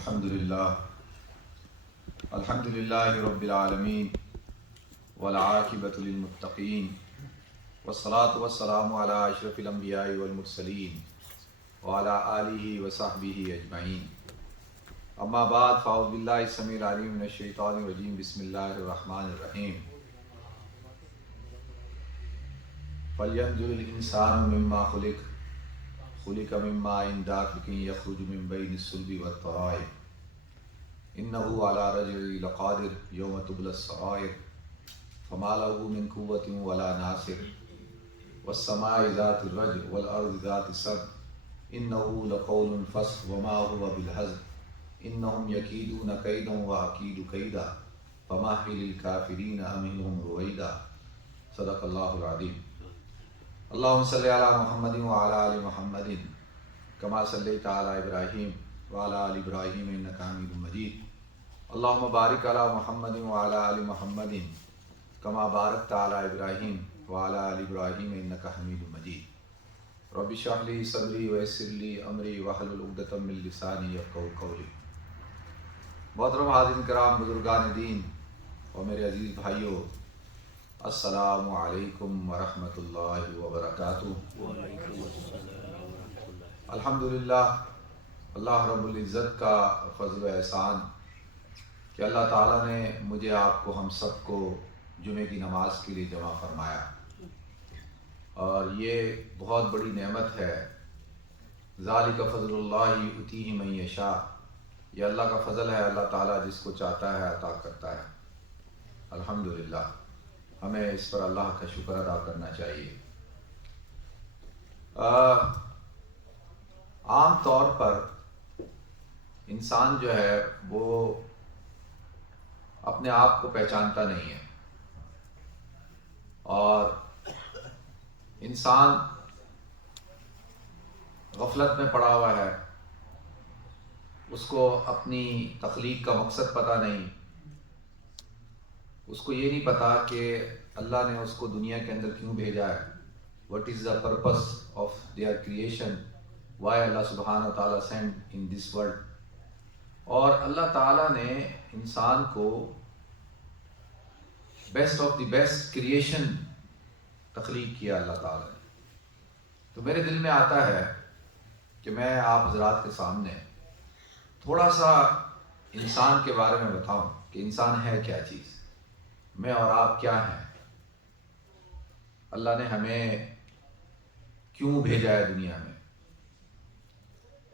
الحمد للہ رب العالمین والعاقبۃ للمتقین والصلاة والسلام علی اشرف الانبیاء والمرسلین وعلی آلہ وصحبہ اجمعین، اما بعد فاعوذ باللہ السمیع العلیم من الشیطان الرجیم، بسم اللہ الرحمن الرحیم۔ فلینظر الانسان مما خلق من ماء دافق یخرج من بین الصلب والترائب انہ علی رجعہ لقادر یوم تبلی السرائر فما له من قوۃ ولا ناصر والسماء ذات الرجع والارض ذات الصدع انہ لقول فصل وما هو بالهزل انہم یکیدون کیدا واکید کیدا فمہل الکافرین امہلہم رویدا۔ صدق اللہ العظیم۔ اللہم صلی علی محمد وعلی آل محمد کما صلیت علی ابراہیم وعلی آل ابراہیم انک حمید مجید۔ اللہم بارک علی محمد وعلی آل محمد کما بارکت علی ابراہیم وعلی آل ابراہیم انک حمید مجید۔ رب اشرح لی صدری ویسر لی امری واحلل عقدۃ من لسانی یفقہوا قولی۔ محترم حاضرین کرام، بزرگان دین اور میرے عزیز بھائیوں، السلام علیکم ورحمۃ اللہ وبرکاتہ۔ الحمدللہ، اللہ رب العزت کا فضل و احسان کہ اللہ تعالیٰ نے مجھے، آپ کو، ہم سب کو جمعے کی نماز کے لیے جمع فرمایا، اور یہ بہت بڑی نعمت ہے۔ ذالک فضل اللہ یؤتیہ من یشاء، یہ اللہ کا فضل ہے، اللہ تعالیٰ جس کو چاہتا ہے عطا کرتا ہے۔ الحمدللہ، ہمیں اس پر اللہ کا شکر ادا کرنا چاہیے۔ عام طور پر انسان جو ہے وہ اپنے آپ کو پہچانتا نہیں ہے، اور انسان غفلت میں پڑا ہوا ہے، اس کو اپنی تخلیق کا مقصد پتہ نہیں، اس کو یہ نہیں پتا کہ اللہ نے اس کو دنیا کے اندر کیوں بھیجا ہے، what is the purpose of their creation, why Allah subhanahu wa ta'ala sent in this world۔ اور اللہ تعالیٰ نے انسان کو best of the best creation تخلیق کیا اللہ تعالیٰ نے۔ تو میرے دل میں آتا ہے کہ میں آپ حضرات کے سامنے تھوڑا سا انسان کے بارے میں بتاؤں کہ انسان ہے کیا چیز، میں اور آپ کیا ہیں، اللہ نے ہمیں کیوں بھیجا ہے دنیا میں،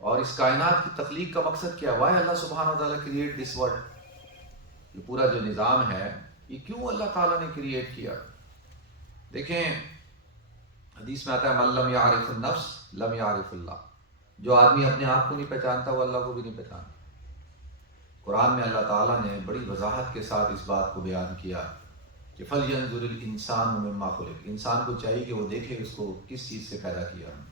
اور اس کائنات کی تخلیق کا مقصد کیا ہے، وائی اللہ سبحانہ وتعالی کریٹ دس ورلڈ۔ یہ پورا جو نظام ہے یہ کیوں اللہ تعالیٰ نے کریٹ کیا۔ دیکھیں، حدیث میں آتا ہے من لم یعرف النفس لم یعرف اللہ، جو آدمی اپنے آپ کو نہیں پہچانتا وہ اللہ کو بھی نہیں پہچانتا۔ قرآن میں اللہ تعالیٰ نے بڑی وضاحت کے ساتھ اس بات کو بیان کیا کہ فَلْيَنْظُرِ الْإِنسَانُ مِمَّا خُلِقَ، انسان کو چاہیے کہ وہ دیکھے اس کو کس چیز سے پیدا کیا ہم۔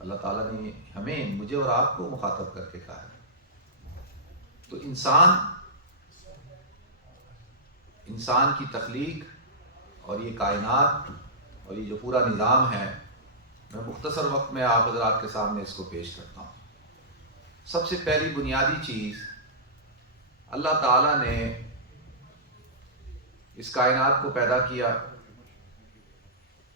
اللہ تعالیٰ نے ہمیں، مجھے اور آپ کو مخاطب کر کے کہا ہے۔ تو انسان کی تخلیق اور یہ کائنات اور یہ جو پورا نظام ہے، میں مختصر وقت میں آپ حضرات کے سامنے اس کو پیش کرتا ہوں۔ سب سے پہلی بنیادی چیز، اللہ تعالیٰ نے اس کائنات کو پیدا کیا،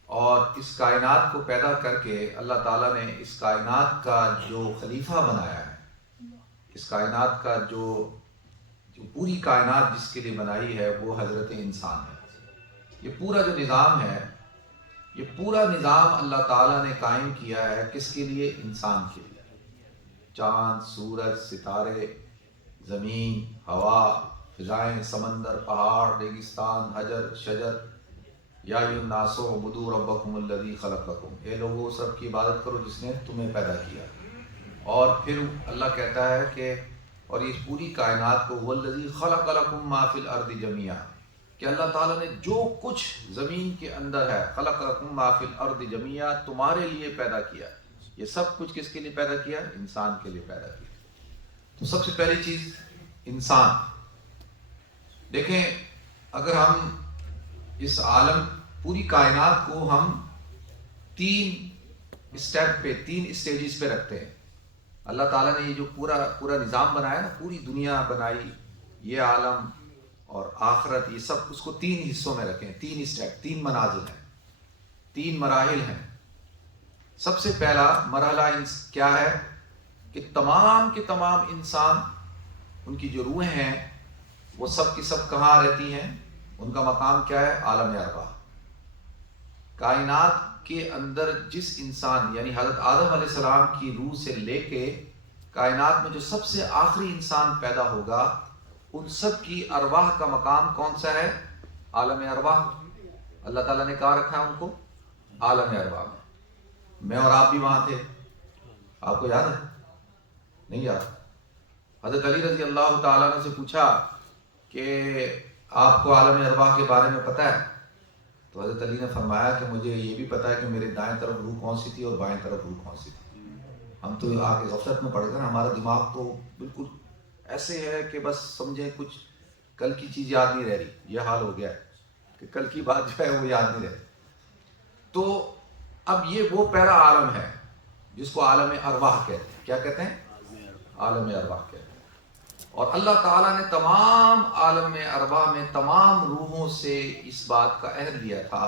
اور اس کائنات کو پیدا کر کے اللہ تعالیٰ نے اس کائنات کا جو خلیفہ بنایا ہے، اس کائنات کا جو پوری کائنات جس کے لیے بنائی ہے وہ حضرت انسان ہے۔ یہ پورا جو نظام ہے، یہ پورا نظام اللہ تعالیٰ نے قائم کیا ہے کس کے لیے؟ انسان کے لیے۔ چاند، سورج، ستارے، زمین، ہوا، فضائیں، سمندر، پہاڑ، ریگستان، حجر، شجر، یا ایھا الناس اعبدوا ربکم الذی خلقکم، اے لوگو اس رب کی عبادت کرو جس نے تمہیں پیدا کیا۔ اور پھر اللہ کہتا ہے کہ اور اس پوری کائنات کو والذی خلق لکم ما فی الارض جمیعا، کہ اللہ تعالیٰ نے جو کچھ زمین کے اندر ہے، خلق لکم ما فی الارض جمیعا، تمہارے لیے پیدا کیا۔ یہ سب کچھ کس کے لیے پیدا کیا؟ انسان کے لیے پیدا کیا۔ تو سب سے پہلی چیز انسان۔ دیکھیں، اگر ہم اس عالم، پوری کائنات کو ہم تین اسٹیجز پہ رکھتے ہیں۔ اللہ تعالیٰ نے یہ جو پورا نظام بنایا نا، پوری دنیا بنائی، یہ عالم اور آخرت، یہ سب اس کو 3 حصوں میں رکھیں، 3 اسٹیپ، 3 منازل ہیں، 3 مراحل ہیں۔ سب سے پہلا مرحلہ کیا ہے کہ تمام کے تمام انسان، ان کی جو روحیں ہیں وہ سب کی سب کہاں رہتی ہیں؟ ان کا مقام کیا ہے؟ عالم ارواح۔ کائنات کے اندر جس انسان یعنی حضرت آدم علیہ السلام کی روح سے لے کے کائنات میں جو سب سے آخری انسان پیدا ہوگا، ان سب کی ارواح کا مقام کون سا ہے؟ عالم ارواح۔ اللہ تعالیٰ نے کہاں رکھا ہے ان کو؟ عالم ارواح میں۔ میں اور آپ بھی وہاں تھے، آپ کو یاد ہے؟ نہیں یاد؟ حضرت علی رضی اللہ تعالیٰ عنہ سے پوچھا کہ آپ کو عالم ارواح کے بارے میں پتہ ہے؟ تو حضرت علی نے فرمایا کہ مجھے یہ بھی پتا ہے کہ میرے دائیں طرف روح کون سی تھی اور بائیں طرف روح کون سی تھی۔ ہم تو آ کے غفلت میں پڑ گئے نا، ہمارا دماغ تو بالکل ایسے ہے کہ بس سمجھیں کچھ کل کی چیز یاد نہیں رہ رہی، یہ حال ہو گیا ہے کہ کل کی بات جو ہے وہ یاد نہیں رہتی۔ تو اب یہ وہ پہلا عالم ہے جس کو عالم ارواح کہتے ہیں۔ کیا کہتے ہیں؟ عالم ارواح کہتے ہیں۔ اور اللہ تعالیٰ نے تمام عالم ارواح میں تمام روحوں سے اس بات کا عہد لیا تھا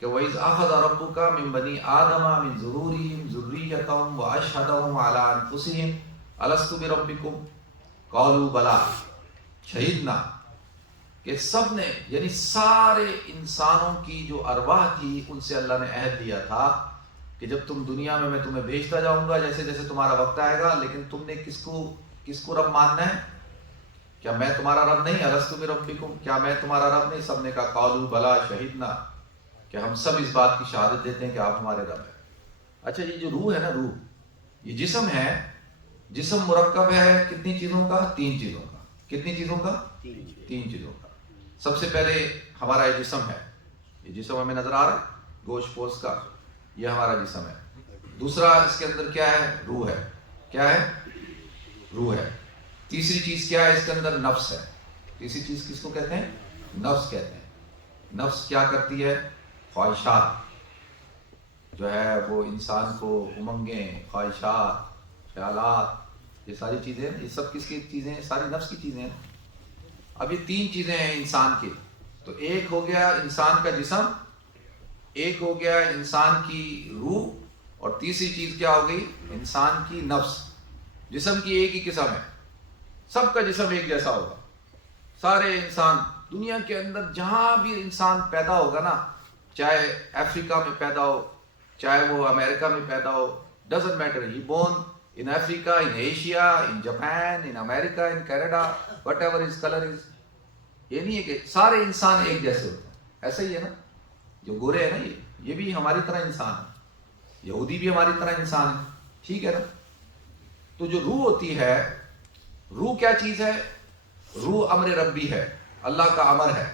کہ وَإِذْ أَخَذَ رَبُّكَ مِن بَنِي آدَمَ مِن ظُهُورِهِمْ ذُرِّيَّتَهُمْ وَأَشْهَدَهُمْ عَلَىٰ أَنفُسِهِمْ أَلَسْتُ بِرَبِّكُمْ قَالُوا بَلَىٰ شَهِدْنَا، کہ سب نے یعنی سارے انسانوں کی جو ارواح تھی ان سے اللہ نے عہد لیا تھا کہ جب تم دنیا میں تمہیں بھیجتا جاؤں گا جیسے جیسے تمہارا وقت آئے گا، لیکن تم نے کس کو رب ماننا ہے؟ کیا میں تمہارا رب نہیں؟ الستو بربکم، کیا میں تمہارا رب نہیں؟ سب نے کہا قالوا بلا شہیدنا، کہ ہم سب اس بات کی شہادت دیتے ہیں کہ آپ ہمارے رب ہیں۔ اچھا، یہ جو روح ہے نا، روح یہ جسم ہے، جسم مرکب ہے کتنی چیزوں کا؟ 3 چیزوں کا۔ کتنی چیزوں کا؟ 3 چیزوں کا۔ سب سے پہلے ہمارا یہ جسم ہے، یہ جسم ہمیں نظر آ رہا ہے گوشت پوست کا، یہ ہمارا جسم ہے۔ دوسرا اس کے اندر کیا ہے؟ روح ہے۔ کیا ہے؟ روح ہے۔ تیسری چیز کیا ہے اس کے اندر؟ نفس ہے۔ تیسری چیز کس کو کہتے ہیں؟ نفس کہتے ہیں۔ نفس کیا کرتی ہے؟ خواہشات جو ہے وہ انسان کو، امنگیں، خواہشات، خیالات، یہ ساری چیزیں، یہ سب کس کی چیزیں ہیں؟ ساری نفس کی چیزیں ہیں۔ اب یہ 3 چیزیں ہیں انسان کی، تو ایک ہو گیا انسان کا جسم، ایک ہو گیا انسان کی روح، اور تیسری چیز کیا ہو گئی؟ انسان کی نفس۔ جسم کی ایک ہی قسم ہے، سب کا جسم ایک جیسا ہوگا۔ سارے انسان دنیا کے اندر جہاں بھی انسان پیدا ہوگا نا، چاہے افریقہ میں پیدا ہو، چاہے وہ امریکہ میں پیدا ہو، doesn't matter, he born in Africa, in Asia, in Japan, in America, in Canada, whatever his colour is, یہ نہیں ہے کہ سارے انسان ایک جیسے ہوتے ہیں۔ ایسا ہی ہے نا، جو گورے ہیں نا، یہ بھی ہماری طرح انسان ہے، یہودی بھی ہماری طرح انسان ہے، ٹھیک ہے نا۔ تو جو روح ہوتی ہے، روح کیا چیز ہے؟ روح امر ربی ہے، اللہ کا امر ہے،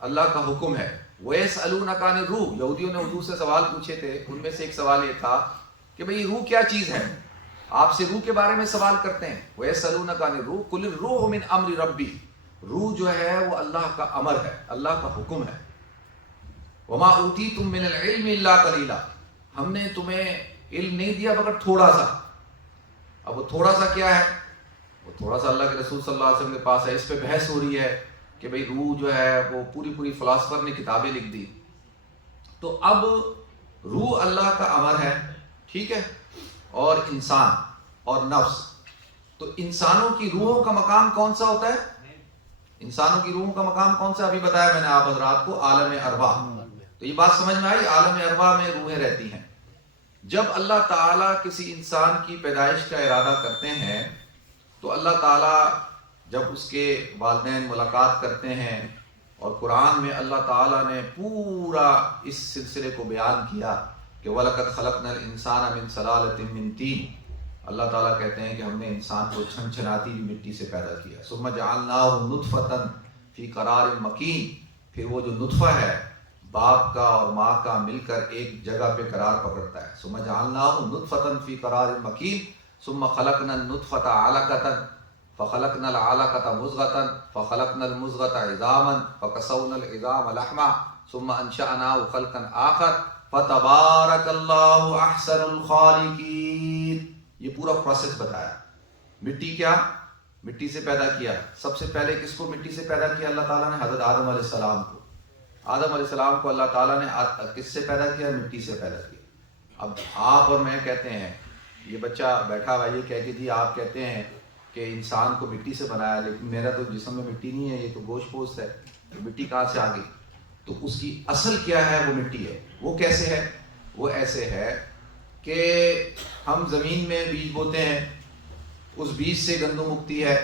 اللہ کا حکم ہے۔ وَيَسْأَلُونَكَ عَنِ الرُّوحِ، یہودیوں نے حضور سے سوال پوچھے تھے، ان میں سے ایک سوال یہ تھا کہ بھئی روح کیا چیز ہے، آپ سے روح کے بارے میں سوال کرتے ہیں۔ وَيَسْأَلُونَكَ عَنِ الرُّوحِ قُلِ الرُّوحُ مِنْ أَمْرِ رَبِّي، روح جو ہے وہ اللہ کا امر ہے، اللہ کا حکم ہے۔ وَمَا أُوتِيتُم مِّنَ الْعِلْمِ إِلَّا قَلِيلًا، ہم نے تمہیں علم نہیں دیا مگر تھوڑا سا۔ اب وہ تھوڑا سا کیا ہے؟ وہ تھوڑا سا اللہ کے رسول صلی اللہ علیہ وسلم کے پاس ہے۔ اس پہ بحث ہو رہی ہے کہ بھئی روح جو ہے وہ پوری فلاسفر نے کتابیں لکھ دی۔ تو اب روح اللہ کا امر ہے، ٹھیک ہے، اور انسان اور نفس۔ تو انسانوں کی روحوں کا مقام کون سا ہوتا ہے؟ انسانوں کی روحوں کا مقام کون سا؟ ابھی بتایا میں نے آپ حضرات کو، عالم ارواح۔ تو یہ بات سمجھ میں آئی، عالم ارواح میں روحیں رہتی ہیں۔ جب اللہ تعالیٰ کسی انسان کی پیدائش کا ارادہ کرتے ہیں تو اللہ تعالیٰ جب اس کے والدین ملاقات کرتے ہیں، اور قرآن میں اللہ تعالیٰ نے پورا اس سلسلے کو بیان کیا کہ وَلَقَدْ خَلَقْنَا الْإِنسَانَ مِنْ صَلَالَةٍ مِنْ طِينٍ، اللہ تعالیٰ کہتے ہیں کہ ہم نے انسان کو چھنچھناتی ہوئی مٹی سے پیدا کیا۔ ثُمَّ جَعَلْنَاهُ نُطْفَةً فِي قَرَارٍ مَكِينٍ، پھر وہ جو نطفہ ہے باپ کا اور ماں کا مل کر ایک جگہ پہ قرار پکڑتا ہے۔ ثُمَّ جَعَلْنَاهُ نُطْفَةً فِي قَرَارٍ مَكِينٍ ثُمَّ خَلَقْنَا النُّطْفَةَ عَلَقَةً فخلقنا العلقة مضغة فخلقنا المضغة عظاما فكسونا العظام لحما ثم انشأناه خلقا آخر فتبارك الله احسن الخالقين۔ یہ پورا پروسیس بتایا. مٹی کیا؟ مٹی سے پیدا کیا. سب سے پہلے کس کو مٹی سے پیدا کیا اللہ تعالیٰ نے؟ حضرت آدم علیہ السلام کو. آدم علیہ السلام کو اللہ تعالیٰ نے کس سے پیدا کیا؟ مٹی سے پیدا کیا. اب آپ اور میں کہتے ہیں، یہ بچہ بیٹھا ہوا یہ کہہ کے جی آپ کہتے ہیں کہ انسان کو مٹی سے بنایا، لیکن میرا تو جسم میں مٹی نہیں ہے، یہ تو گوشت پوست ہے، مٹی کہاں سے آ گئی؟ تو اس کی اصل کیا ہے؟ وہ مٹی ہے. وہ کیسے ہے؟ وہ ایسے ہے کہ ہم زمین میں بیج بوتے ہیں، اس بیج سے گندم اگتی ہے،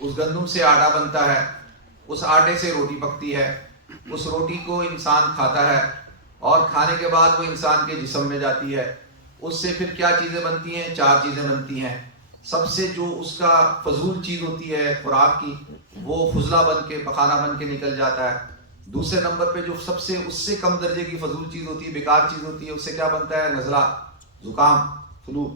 اس گندم سے آٹا بنتا ہے، اس آٹے سے روٹی پکتی ہے، اس روٹی کو انسان کھاتا ہے، اور کھانے کے بعد وہ انسان کے جسم میں جاتی ہے. اس سے پھر کیا چیزیں بنتی ہیں؟ 4 چیزیں بنتی ہیں. سب سے جو اس کا فضول چیز ہوتی ہے خوراک کی، وہ فضلہ بن کے پخانہ بن کے نکل جاتا ہے. دوسرے نمبر پہ جو سب سے اس سے کم درجے کی فضول چیز ہوتی ہے، بیکار چیز ہوتی ہے، اس سے کیا بنتا ہے؟ نزلہ، زکام، فلو،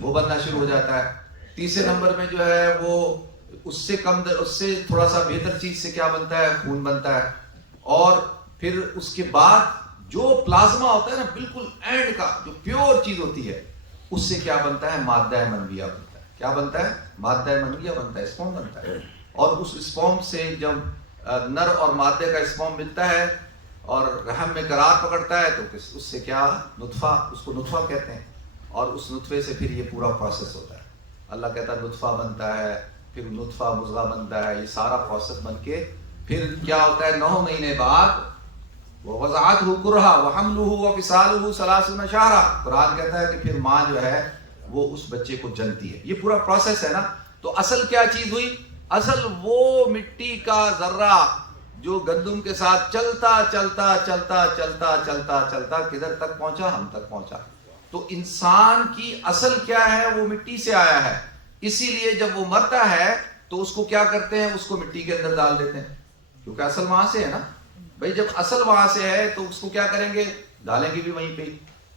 وہ بننا شروع ہو جاتا ہے. تیسرے نمبر میں جو ہے وہ اس سے اس سے تھوڑا سا بہتر چیز سے کیا بنتا ہے؟ خون بنتا ہے. اور پھر اس کے بعد جو پلازما ہوتا ہے نا، بالکل اینڈ کا جو پیور چیز ہوتی ہے، اس سے کیا بنتا ہے؟ مادہ منویہ بنتا ہے. کیا بنتا ہے؟ مادہ منویہ بنتا ہے، اسپرم بنتا ہے. اور اس اسپرم سے جب نر اور مادے کا اسپرم ملتا ہے اور رحم میں قرار پکڑتا ہے، تو اس سے کیا؟ نطفہ، اس کو نطفہ کہتے ہیں. اور اس نطفے سے پھر یہ پورا پروسیس ہوتا ہے. اللہ کہتا ہے نطفہ بنتا ہے، پھر نطفہ مضغہ بنتا ہے، یہ سارا پروسیس بن کے پھر کیا ہوتا ہے؟ 9 مہینے بعد وَوَضَعَتْهُ كُرْهًا وَحَمْلُهُ وَفِصَالُهُ 30 شهرًا. قرآن کہتا ہے کہ پھر ماں جو ہے وہ اس بچے کو جنتی ہے. یہ پورا پروسیس ہے نا. تو اصل کیا چیز ہوئی؟ اصل وہ مٹی کا ذرہ جو گندم کے ساتھ چلتا چلتا چلتا چلتا چلتا چلتا کدھر تک پہنچا؟ ہم تک پہنچا. تو انسان کی اصل کیا ہے؟ وہ مٹی سے آیا ہے. اسی لیے جب وہ مرتا ہے تو اس کو کیا کرتے ہیں؟ اس کو مٹی کے اندر ڈال دیتے ہیں، کیونکہ اصل وہاں سے ہے نا. بھائی جب اصل وہاں سے ہے تو اس کو کیا کریں گے؟ ڈالیں گے بھی وہیں پہ.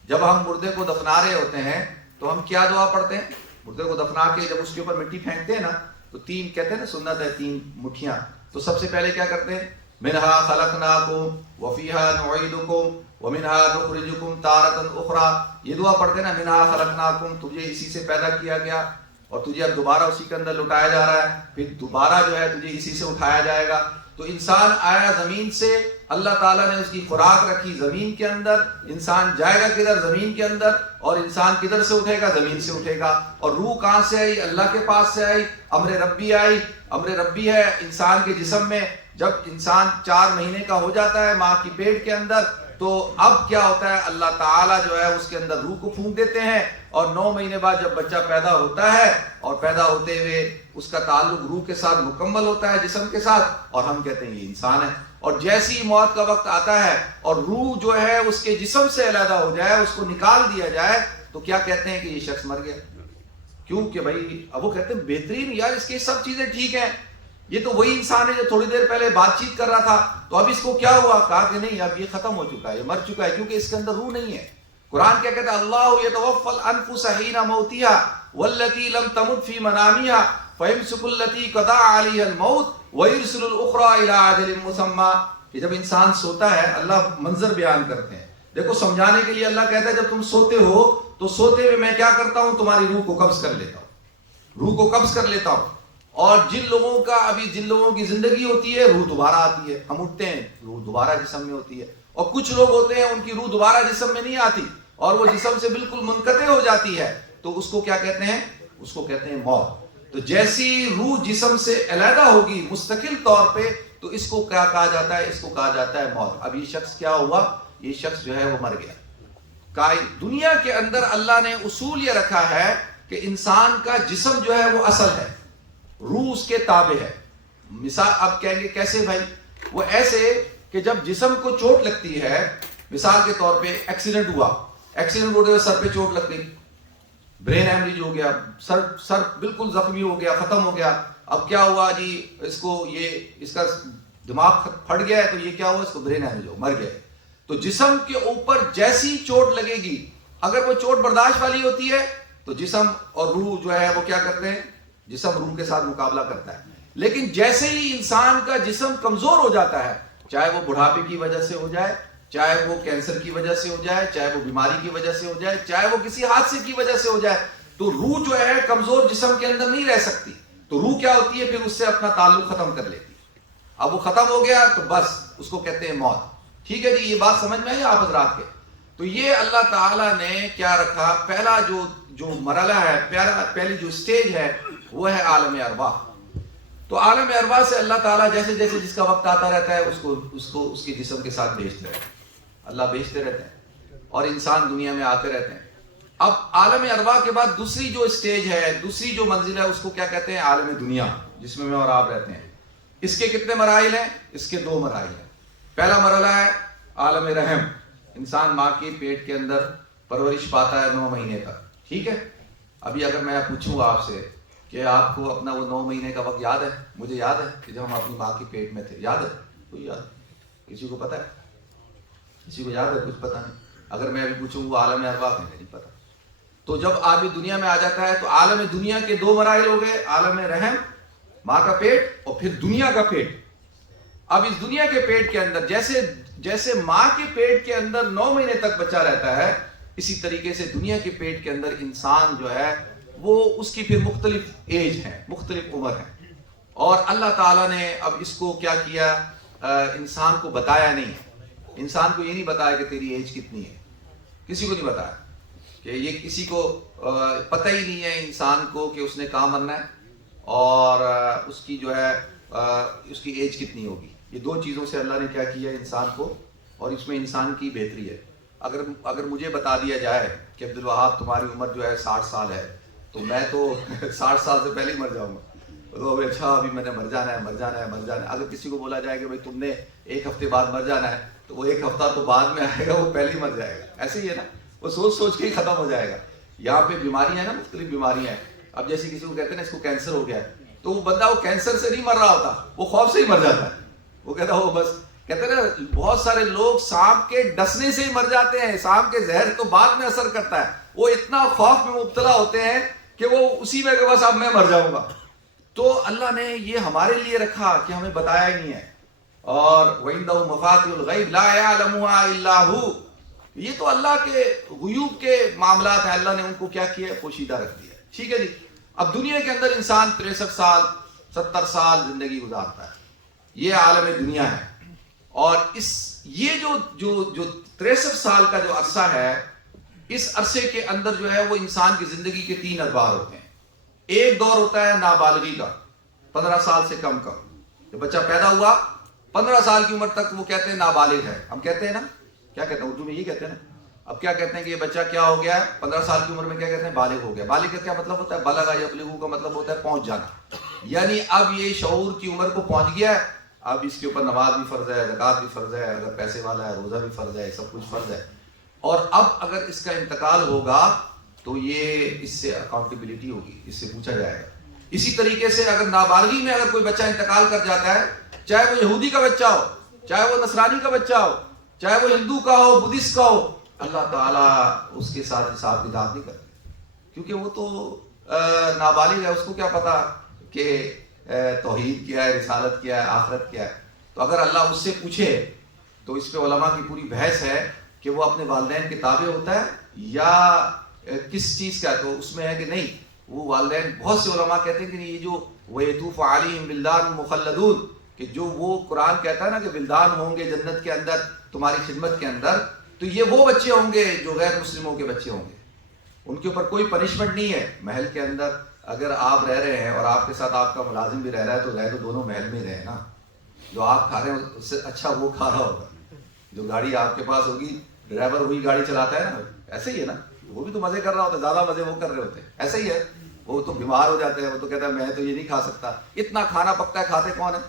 جب ہم مردے کو دفنا رہے ہوتے ہیں تو ہم کیا دعا پڑھتے ہیں؟ مردے کو دفنا کے جب اس کے اوپر مٹی پھینکتے ہیں نا، تو 3 کہتے ہیں نا، سنت ہے 3 مٹھیاں. تو سب سے پہلے کیا کرتے ہیں؟ منها خلقناکم وفیها نعیدکم ومنها نخرجکم تارة اخرى. یہ دعا پڑھتے ہیں نا، منها خلقناکم، تجھے اسی سے پیدا کیا گیا اور تجھے اب دوبارہ اسی کے اندر لٹایا جا رہا ہے، پھر دوبارہ جو ہے تجھے اسی سے اٹھایا جائے گا. تو انسان آیا زمین سے، اللہ تعالیٰ نے اس کی خوراک رکھی زمین کے اندر. انسان جائے گا کدھر؟ زمین کے اندر. اور انسان کدھر سے اٹھے گا؟ زمین سے اٹھے گا. اور روح کہاں سے آئی؟ اللہ کے پاس سے آئی. امر ربی آئی. امر ربی ہے انسان کے جسم میں. جب انسان 4 مہینے کا ہو جاتا ہے ماں کی پیٹ کے اندر، تو اب کیا ہوتا ہے؟ اللہ تعالیٰ جو ہے اس کے اندر روح کو پھونک دیتے ہیں. اور 9 مہینے بعد جب بچہ پیدا ہوتا ہے، اور پیدا ہوتے ہوئے اس کا تعلق روح کے ساتھ مکمل ہوتا ہے، جسم کے ساتھ، اور ہم کہتے ہیں یہ انسان ہے. اور جیسی موت کا وقت آتا ہے اور روح جو ہے اس کے جسم سے علیحدہ ہو جائے، اس کو نکال دیا جائے، تو کیا کہتے ہیں کہ یہ شخص مر گیا. کیوں کہ بھائی اب وہ کہتے ہیں بہترین یار اس کی سب چیزیں ٹھیک ہیں، یہ تو وہی انسان ہے جو تھوڑی دیر پہلے بات چیت کر رہا تھا، تو اب اس کو کیا ہوا؟ کہا کہ نہیں، اب یہ ختم ہو چکا ہے، یہ مر چکا ہے، کیونکہ اس کے اندر روح نہیں ہے. قرآن کیا کہتا ہے؟ اللہ یتوفی الانفس حین موتها والتي لم تمت في منامها فيمسك التي قضى عليها الموت ويرسل الاخرى الى اجل مسمى. کہ جب انسان سوتا ہے، اللہ منظر بیان کرتے ہیں، دیکھو سمجھانے کے لیے اللہ کہتا ہے جب تم سوتے ہو تو سوتے ہوئے میں کیا کرتا ہوں؟ تمہاری روح کو قبض کر لیتا ہوں، روح کو قبض کر لیتا ہوں. اور جن لوگوں کی زندگی ہوتی ہے، روح دوبارہ آتی ہے، ہم اٹھتے ہیں، روح دوبارہ جسم میں ہوتی ہے. اور کچھ لوگ ہوتے ہیں ان کی روح دوبارہ جسم میں نہیں آتی اور وہ جسم سے بالکل منقطع ہو جاتی ہے، تو اس کو کیا کہتے ہیں؟ اس کو کہتے ہیں موت. تو جیسی روح جسم سے علیحدہ ہوگی مستقل طور پہ، تو اس کو کیا کہا جاتا ہے؟ اس کو کہا جاتا ہے موت. اب یہ شخص کیا ہوا؟ یہ شخص جو ہے وہ مر گیا. دنیا کے اندر اللہ نے اصول یہ رکھا ہے کہ انسان کا جسم جو ہے وہ اصل ہے، روح اس کے تابع ہے. مثال اب کہیں گے کیسے بھائی؟ وہ ایسے کہ جب جسم کو چوٹ لگتی ہے، مثال کے طور پہ ایکسیڈنٹ ہوا، ایکسیڈنٹ ہوتے ہوئے سر پہ چوٹ لگ گئی، برین ہیمریج ہو گیا، سر بالکل زخمی ہو گیا، ختم ہو گیا. اب کیا ہوا جی؟ اس کا دماغ پھٹ گیا ہے، تو یہ کیا ہوا؟ اس کو برین ہیمریج ہو، مر گیا. تو جسم کے اوپر جیسی چوٹ لگے گی، اگر وہ چوٹ برداشت والی ہوتی ہے تو جسم اور روح جو ہے وہ کیا کرتے ہیں؟ جسم روح کے ساتھ مقابلہ کرتا ہے. لیکن جیسے ہی انسان کا جسم کمزور ہو جاتا ہے، چاہے وہ بڑھاپے کی وجہ سے ہو جائے، چاہے وہ کینسر کی وجہ سے ہو جائے، چاہے وہ بیماری کی وجہ سے ہو جائے، چاہے وہ کسی حادثے کی وجہ سے ہو جائے، تو روح جو ہے کمزور جسم کے اندر نہیں رہ سکتی، تو روح کیا ہوتی ہے، پھر اس سے اپنا تعلق ختم کر لیتی ہے۔ اب وہ ختم ہو گیا تو بس اس کو کہتے ہیں موت۔ ٹھیک ہے جی، یہ بات سمجھ میں آئی آپ حضرات کے؟ تو یہ اللہ تعالیٰ نے کیا رکھا، پہلا جو مرحلہ ہے، پہلی جو سٹیج ہے وہ ہے عالم ارواح۔ تو عالم ارواح سے اللہ تعالیٰ جیسے جیسے جس کا وقت آتا رہتا ہے اس کو اس کے جسم کے ساتھ بھیجتے رہتے ہیں، اللہ بھیجتے رہتے ہیں، اور انسان دنیا میں آتے رہتے ہیں۔ اب عالم ارواح کے بعد دوسری جو سٹیج ہے، دوسری جو منزل ہے، اس کو کیا کہتے ہیں، عالم دنیا، جس میں اور آپ رہتے ہیں۔ اس کے کتنے مراحل ہیں؟ اس کے 2 مراحل ہیں۔ پہلا مرحلہ ہے عالم رحم، انسان ماں کے پیٹ کے اندر پرورش پاتا ہے 9 مہینے تک۔ ٹھیک ہے، ابھی اگر میں پوچھوں آپ سے کہ آپ کو اپنا وہ 9 مہینے کا وقت یاد ہے؟ مجھے یاد ہے کہ جب ہم اپنی ماں کے پیٹ میں تھے، یاد ہے؟ کوئی یاد؟ کسی کو پتہ ہے؟ کسی کو یاد ہے؟ کچھ پتہ نہیں۔ اگر میں ابھی پوچھوں وہ عالم ارواح میں نہیں پتہ۔ تو جب آدمی دنیا میں آ جاتا ہے تو عالم دنیا کے 2 مراحل ہو گئے، عالم رحم ماں کا پیٹ، اور پھر دنیا کا پیٹ۔ اب اس دنیا کے پیٹ کے اندر جیسے ماں کے پیٹ کے اندر 9 مہینے تک بچہ رہتا ہے، اسی طریقے سے دنیا کے پیٹ کے اندر انسان جو ہے وہ اس کی پھر مختلف ایج ہے، مختلف عمر ہے۔ اور اللہ تعالیٰ نے اب اس کو کیا کیا، انسان کو بتایا نہیں، انسان کو یہ نہیں بتایا کہ تیری ایج کتنی ہے، کسی کو نہیں بتایا، کہ یہ کسی کو پتہ ہی نہیں ہے انسان کو کہ اس نے کہاں مرنا ہے اور اس کی جو ہے اس کی ایج کتنی ہوگی۔ یہ 2 چیزوں سے اللہ نے کیا کیا انسان کو، اور اس میں انسان کی بہتری ہے۔ اگر مجھے بتا دیا جائے کہ عبدالوہاب تمہاری عمر جو ہے 60 سال ہے، تو میں تو 60 سال سے پہلے ہی مر جاؤں گا، تو اچھا ابھی میں نے مر جانا ہے۔ اگر کسی کو بولا جائے کہ بھائی تم نے 1 ہفتے بعد مر جانا ہے، تو وہ 1 ہفتہ تو بعد میں آئے گا، وہ پہلے ہی مر جائے گا۔ ایسے ہی ہے نا، وہ سوچ کے ہی ختم ہو جائے گا۔ یہاں پہ بیماریاں ہیں نا، مختلف بیماریاں ہیں۔ اب جیسے کسی کو کہتے ہیں نا اس کو کینسر ہو گیا ہے، تو وہ بندہ وہ کینسر سے نہیں مر رہا ہوتا، وہ خوف سے ہی مر جاتا ہے۔ وہ کہتا ہے وہ بس، کہتے ہیں نا بہت سارے لوگ سانپ کے ڈسنے سے ہی مر جاتے ہیں، سانپ کے زہر تو بعد میں اثر کرتا ہے، وہ اتنا خوف میں مبتلا ہوتے ہیں کہ وہ اسی میں کہ بس اب میں مر جاؤں گا۔ تو اللہ نے یہ ہمارے لیے رکھا کہ ہمیں بتایا ہی نہیں ہے۔ اور وَعِندَهُ مَفَاتِحُ الْغَيْبِ لَا يَعْلَمُهَا إِلَّا هُوَ، یہ تو اللہ کے غیوب کے معاملات ہیں، اللہ نے ان کو کیا کیا ہے، پوشیدہ رکھ دیا ہے۔ ٹھیک ہے جی، اب دنیا کے اندر انسان 63 سال 70 سال زندگی گزارتا ہے، یہ عالم دنیا ہے۔ اور یہ جو 63 سال کا جو عرصہ ہے، اس عرصے کے اندر جو ہے وہ انسان کی زندگی کے 3 ادوار ہوتے ہیں۔ ایک دور ہوتا ہے نابالغی کا، 15 سال سے کم کا، جب بچہ پیدا ہوا 15 سال کی عمر تک وہ کہتے ہیں نابالغ ہے۔ ہم کہتے ہیں نا، کیا کہتے ہیں اردو میں، یہ کہتے ہیں نا، اب کیا کہتے ہیں کہ یہ بچہ کیا ہو گیا ہے 15 سال کی عمر میں، کیا کہتے ہیں بالغ ہو گیا۔ بالغ کا کیا مطلب ہوتا ہے، بلغ یبلغ کا مطلب ہوتا ہے پہنچ جانا، یعنی اب یہ شعور کی عمر کو پہنچ گیا ہے، اب اس کے اوپر نماز بھی فرض ہے، زکوٰۃ بھی فرض ہے، اگر پیسے والا ہے روزہ بھی فرض ہے، سب کچھ فرض ہے۔ اور اب اگر اس کا انتقال ہوگا تو یہ اس سے اکاؤنٹیبلٹی ہوگی، اس سے پوچھا جائے گا۔ اسی طریقے سے اگر نابالغی میں اگر کوئی بچہ انتقال کر جاتا ہے، چاہے وہ یہودی کا بچہ ہو، چاہے وہ نصرانی کا بچہ ہو، چاہے وہ ہندو کا ہو، بدھسٹ کا ہو، اللہ تعالیٰ اس کے ساتھ حساب کتاب نہیں کرتے، کیونکہ وہ تو نابالغ ہے، اس کو کیا پتا کہ توحید کیا ہے، رسالت کیا ہے، آخرت کیا ہے۔ تو اگر اللہ اس سے پوچھے تو اس پہ علماء کی پوری بحث ہے کہ وہ اپنے والدین کے تابع ہوتا ہے یا کس چیز کا ہے، تو اس میں ہے کہ نہیں، وہ والدین، بہت سے علماء کہتے ہیں کہ یہ جو وَيَطُوفُ عَلَيْهِمْ وِلْدَانٌ مُخَلَّدُونَ، کہ جو وہ قرآن کہتا ہے نا کہ ولدان ہوں گے جنت کے اندر تمہاری خدمت کے اندر، تو یہ وہ بچے ہوں گے جو غیر مسلموں کے بچے ہوں گے، ان کے اوپر کوئی پنشمنٹ نہیں ہے۔ محل کے اندر اگر آپ رہ رہے ہیں اور آپ کے ساتھ آپ کا ملازم بھی رہ رہا ہے تو رہ تو دونوں محل میں رہے نا، جو آپ کھا رہے ہیں اس سے اچھا وہ کھا رہا ہوگا، جو گاڑی آپ کے پاس ہوگی ڈرائیور وہی گاڑی چلاتا ہے نا، ایسے ہی ہے نا، وہ بھی تو مزے کر رہا ہوتا ہے، زیادہ مزے وہ کر رہے ہوتے ہیں، ایسے ہی ہے، وہ تو بیمار ہو جاتے ہیں، وہ تو کہتا ہے میں تو یہ نہیں کھا سکتا، اتنا کھانا پکتا ہے، کھاتے کون ہے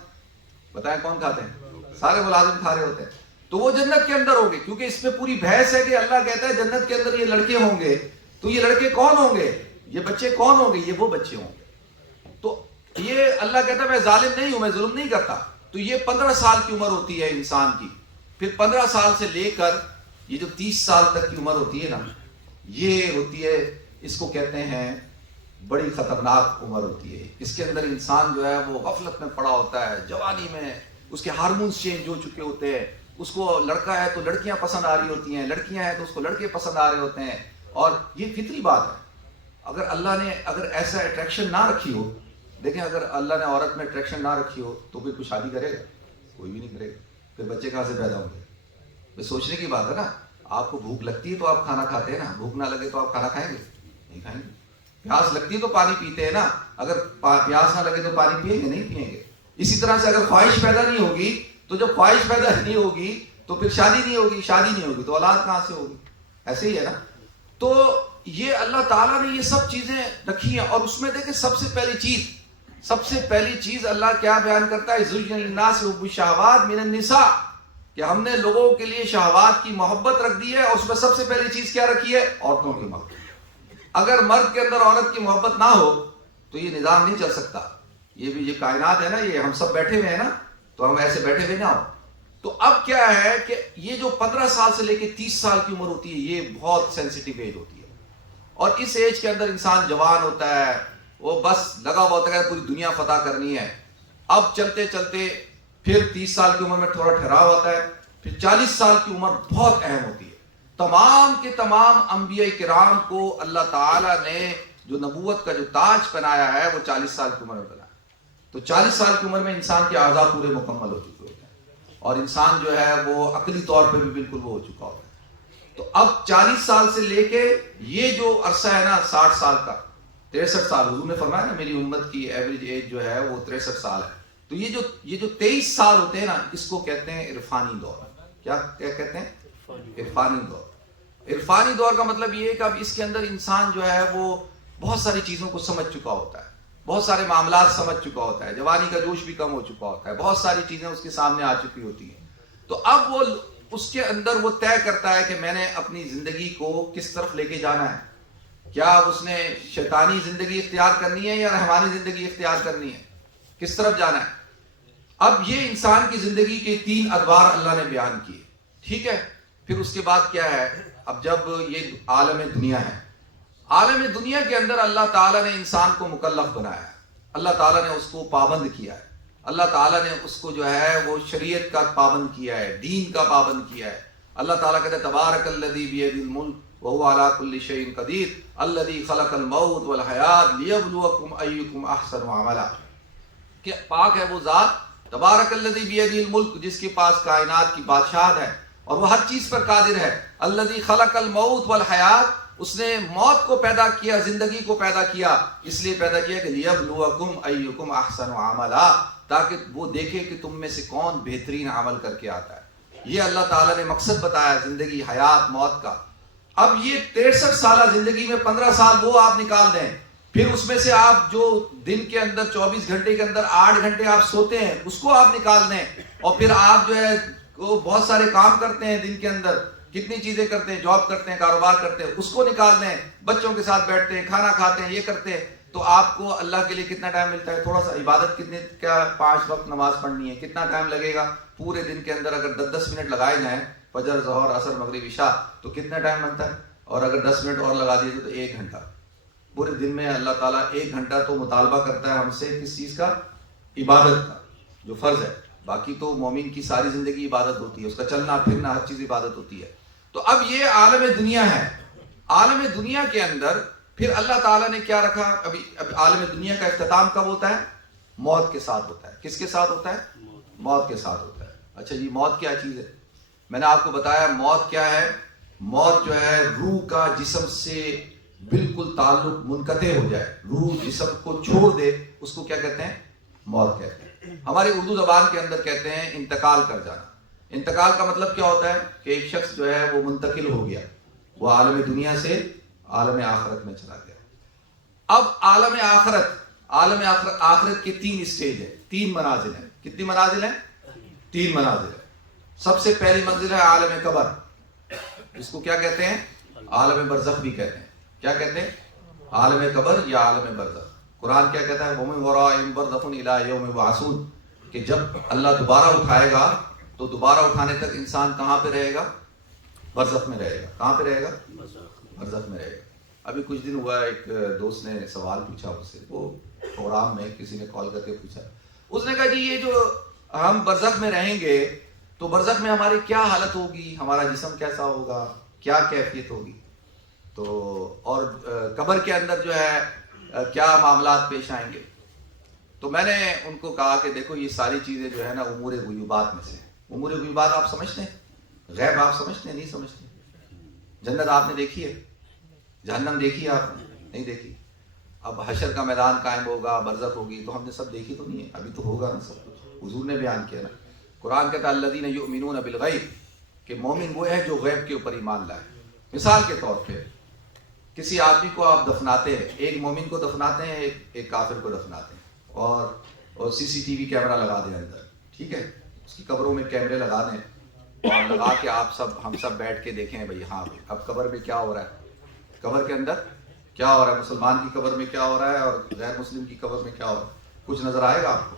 بتائیں، کون کھاتے ہیں، سارے ملازم کھا رہے ہوتے ہیں، تو وہ جنت کے اندر ہوں گے، کیونکہ اس میں پوری بحث ہے کہ اللہ کہتا ہے جنت کے اندر یہ لڑکے ہوں گے، تو یہ لڑکے کون ہوں گے، یہ بچے کون ہوں گے، یہ وہ بچے ہوں گے۔ تو یہ اللہ کہتا ہے میں ظالم نہیں ہوں، میں ظلم نہیں کرتا۔ تو یہ 15 سال کی عمر ہوتی ہے انسان کی، پھر 15 سال سے لے کر یہ جو 30 سال تک کی عمر ہوتی ہے نا، یہ ہوتی ہے، اس کو کہتے ہیں بڑی خطرناک عمر ہوتی ہے۔ اس کے اندر انسان جو ہے وہ غفلت میں پڑا ہوتا ہے، جوانی میں اس کے ہارمونز چینج ہو چکے ہوتے ہیں، اس کو لڑکا ہے تو لڑکیاں پسند آ رہی ہوتی ہیں، لڑکیاں ہیں تو اس کو لڑکے پسند آ رہے ہوتے ہیں، اور یہ فطری بات ہے۔ اگر اللہ نے اگر ایسا اٹریکشن نہ رکھی ہو، دیکھیں اگر اللہ نے عورت میں اٹریکشن نہ رکھی ہو تو پھر کوئی شادی کرے گا؟ کوئی بھی نہیں کرے گا. پھر بچے کہاں سے پیدا ہوں گے؟ یہ سوچنے کی بات ہے نا. آپ کو بھوک لگتی ہے تو آپ کھانا کھاتے ہیں نا، بھوک نہ لگے تو آپ کھانا کھائیں گے؟ نہیں کھائیں گے. پیاس لگتی ہے تو پانی پیتے ہیں نا، اگر پیاس نہ لگے تو پانی پیئیں گے؟ نہیں پیئیں گے. اسی طرح سے اگر خواہش پیدا نہیں ہوگی تو جب خواہش پیدا نہیں ہوگی تو پھر شادی نہیں ہوگی، شادی نہیں ہوگی تو اولاد کہاں سے ہوگی؟ ایسے ہی ہے نا. تو یہ اللہ تعالیٰ نے یہ سب چیزیں رکھی ہیں. اور اس میں دیکھیں سب سے پہلی چیز اللہ کیا بیان کرتا ہے؟ زُيِّنَ لِلنَّاسِ حُبُّ الشَّهَوَاتِ مِنَ النِّسَاءِ، کہ ہم نے لوگوں کے لیے شہوات کی محبت رکھ دی ہے. اور اس میں سب سے پہلی چیز کیا رکھی ہے؟ عورتوں کی محبت. اگر مرد کے اندر عورت کی محبت نہ ہو تو یہ نظام نہیں چل سکتا. یہ کائنات ہے نا، یہ ہم سب بیٹھے ہوئے ہیں نا، تو ہم ایسے بیٹھے ہوئے نہ ہو. تو اب کیا ہے کہ یہ جو 15 سال سے لے کے 30 سال کی عمر ہوتی ہے، یہ بہت سینسیٹیو ایج ہوتی ہے. اور اس ایج کے اندر انسان جوان ہوتا ہے، وہ بس لگا ہوا ہوتا ہے پوری دنیا فتح کرنی ہے. اب چلتے چلتے پھر 30 سال کی عمر میں تھوڑا ٹھہراؤ ہوتا ہے، پھر 40 سال کی عمر بہت اہم ہوتی ہے. تمام کے تمام انبیاء کرام کو اللہ تعالیٰ نے جو نبوت کا جو تاج پہنایا ہے وہ 40 سال کی عمر میں پہنایا. تو 40 سال کی عمر میں انسان کے اعضاء پورے مکمل ہو چکے ہوتے ہیں، اور انسان جو ہے وہ عقلی طور پہ بھی بالکل وہ ہو چکا ہوتا ہے. تو اب 40 سال سے لے کے یہ جو عرصہ ہے نا 60 سال کا، 63 سال، حضور نے فرمایا نا میری امت کی ایوریج ایج جو ہے وہ 63 سال ہے. تو یہ جو 23 سال ہوتے ہیں نا، اس کو کہتے ہیں عرفانی دور. کیا کہتے ہیں؟ عرفانی دور. عرفانی دور کا مطلب یہ ہے کہ اب اس کے اندر انسان جو ہے وہ بہت ساری چیزوں کو سمجھ چکا ہوتا ہے، بہت سارے معاملات سمجھ چکا ہوتا ہے، جوانی کا جوش بھی کم ہو چکا ہوتا ہے، بہت ساری چیزیں اس کے سامنے آ چکی ہوتی ہیں. تو اب وہ اس کے اندر وہ طے کرتا ہے کہ میں نے اپنی زندگی کو کس طرف لے کے جانا ہے. کیا اس نے شیطانی زندگی اختیار کرنی ہے یا رحمانی زندگی اختیار کرنی ہے؟ کس طرف جانا ہے؟ اب یہ انسان کی زندگی کے 3 ادوار اللہ نے بیان کیے. ٹھیک ہے. پھر اس کے بعد کیا ہے؟ اب جب یہ عالم دنیا ہے، عالم دنیا کے اندر اللہ تعالیٰ نے انسان کو مکلف بنایا ہے، اللہ تعالیٰ نے اس کو پابند کیا ہے، اللہ تعالیٰ نے اس کو جو ہے وہ شریعت کا پابند کیا ہے، دین کا پابند کیا ہے. اللہ تعالیٰ کہتے ہیں تبارک الذی بیدہ الملک وہو علی کل شیء قدیر الذی خلق الموت والحیات لیبلوکم ایکم احسن عملا. کہ پاک ہے وہ ذات تبارک الذی بیدہ الملک جس کے پاس کائنات کی بادشاہت ہے اور وہ ہر چیز پر قادر ہے. الذی خلق الموت والحیات، اس نے موت کو پیدا کیا، زندگی کو پیدا کیا، اس لیے پیدا کیا کہ لیبلوکم ایکم احسن عملا، تاکہ وہ دیکھے کہ تم میں سے کون بہترین عمل کر کے آتا ہے. یہ اللہ تعالیٰ نے مقصد بتایا زندگی، حیات، موت کا. اب یہ 63 سالہ زندگی میں 15 سال وہ آپ نکال دیں، پھر اس میں سے آپ جو دن کے اندر 24 گھنٹے کے اندر 8 گھنٹے آپ سوتے ہیں اس کو آپ نکال دیں، اور پھر آپ جو ہے وہ بہت سارے کام کرتے ہیں دن کے اندر، کتنی چیزیں کرتے ہیں، جاب کرتے ہیں، کاروبار کرتے ہیں، اس کو نکال دیں، بچوں کے ساتھ بیٹھتے ہیں، کھانا کھاتے ہیں، یہ کرتے ہیں، تو آپ کو اللہ کے لیے کتنا ٹائم ملتا ہے؟ تھوڑا سا عبادت کتنی، کیا 5 وقت نماز پڑھنی ہے، کتنا ٹائم لگے گا پورے دن کے اندر؟ اگر 10 منٹ لگائے جائیں فجر، ظہر، عصر، مغرب، عشاء، تو کتنا ٹائم بنتا ہے؟ اور اگر 10 منٹ اور لگا دیجیے تو 1 گھنٹہ. پورے دن میں اللہ تعالیٰ 1 گھنٹہ تو مطالبہ کرتا ہے ہم سے کس چیز کا؟ عبادت کا، جو فرض ہے. باقی تو مومن کی ساری زندگی عبادت ہوتی ہے، اس کا چلنا پھرنا ہر چیز عبادت ہوتی ہے. تو اب یہ عالم دنیا ہے. عالم دنیا کے اندر پھر اللہ تعالیٰ نے کیا رکھا؟ اب عالم دنیا کا اختتام کب ہوتا ہے؟ موت کے ساتھ ہوتا ہے. کس کے ساتھ ہوتا ہے؟ موت کے ساتھ ہوتا ہے. اچھا جی، موت کیا چیز ہے؟ میں نے آپ کو بتایا موت کیا ہے. موت جو ہے روح کا جسم سے بالکل تعلق منقطع ہو جائے، روح جسم کو چھوڑ دے، اس کو کیا کہتے ہیں؟ موت کہتے ہیں. ہماری اردو زبان کے اندر کہتے ہیں انتقال کر جانا. انتقال کا مطلب کیا ہوتا ہے؟ کہ ایک شخص جو ہے وہ منتقل ہو گیا، وہ عالم دنیا سے عالم آخرت میں چلا گیا. اب عالم آخرت کے 3 اسٹیج ہیں، 3 منازل ہیں. کتنی منازل ہیں؟ 3 منازل ہیں. سب سے پہلی منزل ہے عالم قبر، جس کو کیا کہتے ہیں؟ عالم برزخ بھی کہتے ہیں. کیا کہتے ہیں؟ عالم قبر یا عالم برزخ. قرآن کیا کہتا ہے؟ وَمِن وَرَائِهِمْ بَرْزَخٌ إِلَىٰ يَوْمِ يُبْعَثُونَ، کہ جب اللہ دوبارہ اٹھائے گا تو دوبارہ اٹھانے تک انسان کہاں پہ رہے گا؟ برزخ میں رہے گا. کہاں پہ رہے گا؟ برزخ میں رہے گا. ابھی کچھ دن ہوا ایک دوست نے سوال پوچھا مجھ سے، وہ پروگرام میں کسی نے کال کر کے پوچھا. اس نے کہا جی یہ جو ہم برزخ میں رہیں گے تو برزخ میں ہماری کیا حالت ہوگی، ہمارا جسم کیسا ہوگا، کیا کیفیت ہوگی؟ تو اور قبر کے اندر جو ہے کیا معاملات پیش آئیں گے. تو میں نے ان کو کہا کہ دیکھو یہ ساری چیزیں جو ہے نا امور غیوبات میں سے. امور غیوبات آپ سمجھتے ہیں؟ غیب آپ سمجھتے ہیں؟ نہیں سمجھتے. جنت آپ نے دیکھی ہے؟ جہنم دیکھی ہے آپ نے؟ نہیں دیکھی. اب حشر کا میدان قائم ہوگا، برزخ ہوگی، تو ہم نے سب دیکھی تو نہیں ہے، ابھی تو ہوگا نا سب کچھ. حضور نے بیان کیا نا، قرآن کہتا ہے الذین یؤمنون بالغیب، کہ مومن وہ ہے جو غیب کے اوپر ایمان لائے. مثال کے طور پہ کسی آدمی کو آپ دفناتے ہیں، ایک مومن کو دفناتے ہیں، ایک کافر کو دفناتے ہیں، اور سی سی ٹی وی کیمرہ لگا دیں اندر، ٹھیک ہے، اس کی قبروں میں کیمرے لگا دیں اور لگا کے ہم سب بیٹھ کے دیکھیں بھائی ہاں بھائی اب قبر میں کیا ہو رہا ہے، قبر کے اندر کیا ہو رہا ہے، مسلمان کی قبر میں کیا ہو رہا ہے اور غیر مسلم کی قبر میں کیا ہو رہا ہے. کچھ نظر آئے گا آپ کو؟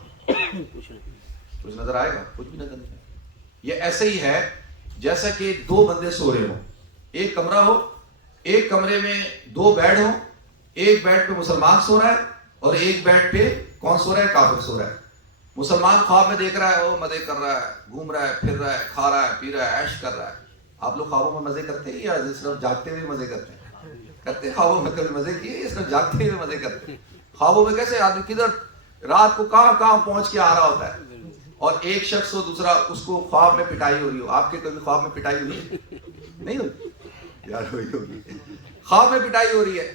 کچھ نظر آئے گا؟ کچھ بھی نظر نہیں آئے. یہ ایسے ہی ہے جیسا کہ دو بندے سو رہے ہوں، ایک کمرہ ہو، ایک کمرے میں دو بیڈ ہوں، ایک بیڈ پہ مسلمان سو رہا ہے اور ایک بیڈ پہ کون سو رہا ہے؟ کافر سو رہا ہے. مسلمان خواب میں دیکھ رہا ہے، وہ مزے کر رہا ہے، گھوم رہا ہے، پھر رہا ہے، کھا رہا ہے، پی رہا ہے، عیش کر رہا ہے. آپ لوگ خوابوں میں مزے کرتے ہیں یا صرف جاگتے ہوئے مزے کرتے ہیں؟ کرتے ہیں. خوابوں میں کبھی مزے کیے یا صرف جاگتے ہوئے مزے کرتے ہیں؟ خوابوں میں کیسے آدمی کدھر رات کو کہاں پہنچ کے آ رہا ہوتا ہے، اور ایک شخص ہو دوسرا اس کو خواب میں پٹائی ہو رہی ہو. آپ کے کبھی خواب میں پٹائی ہوئی ہے؟ نہیں ہوئی یار، ہوئی ہوگی. خواب میں پٹائی ہو رہی ہے،